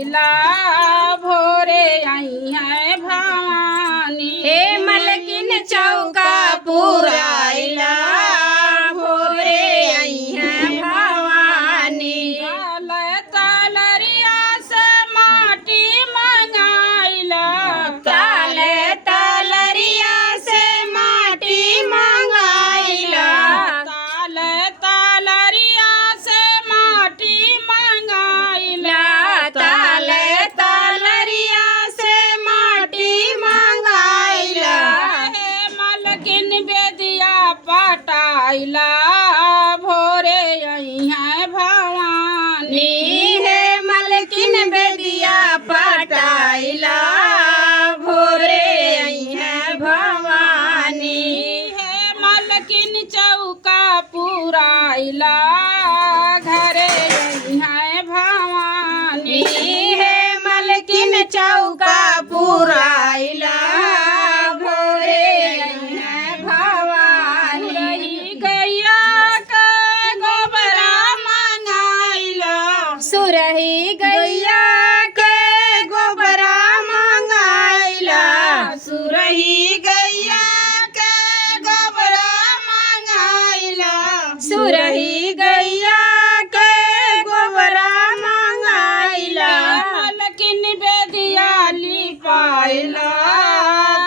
पुराइला भोरे आई है भवानी। हे मलकिन चौका पुराइला भोरे आई है भवानी। तलरिया से माटी मंगाइला तलरिया से माटी मंगाइला तलरिया से माटी मंगाइला तलरिया से माटी मंगाइला। हे मलकिन बेदिया पटाइला भोरे आई है भवानी। हे मलकिन बेदिया पटाइला भोरे आई है भवानी। हे मलकिन चौका पुराइला घरे आई है भवानी। हे मलकिन चौका पुराइला भोरे आई है भवानी। गैया का गोबरा मंगाइला सुरही गैया के गोबरा मंगाइला सुरही गैया के गोबरा मंगाइला सुरही गैया के गोबरा मंगाइला। मलकिन बेदिया लिपाइला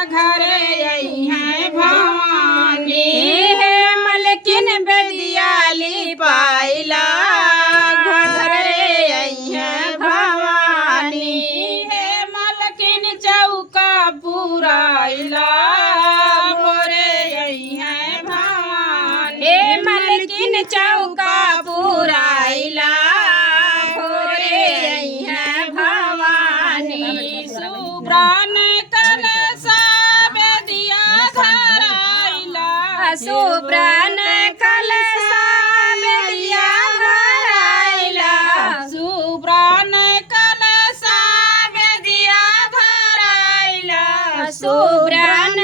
घरे आई है भवानी। हे मलकिन बेदिया लिपाइला घरे आई है भवानी। हे मलकिन चौका पुराइला भोरे आई है भवानी। हे मलकिन चौका पुराइला भोरे आई है भवानी। सुब्रान कलसा बेदिया धराइला सुब्रान कलसा बेदिया धराइला सुब्रान कलसा बेदिया धराइला सुब्रान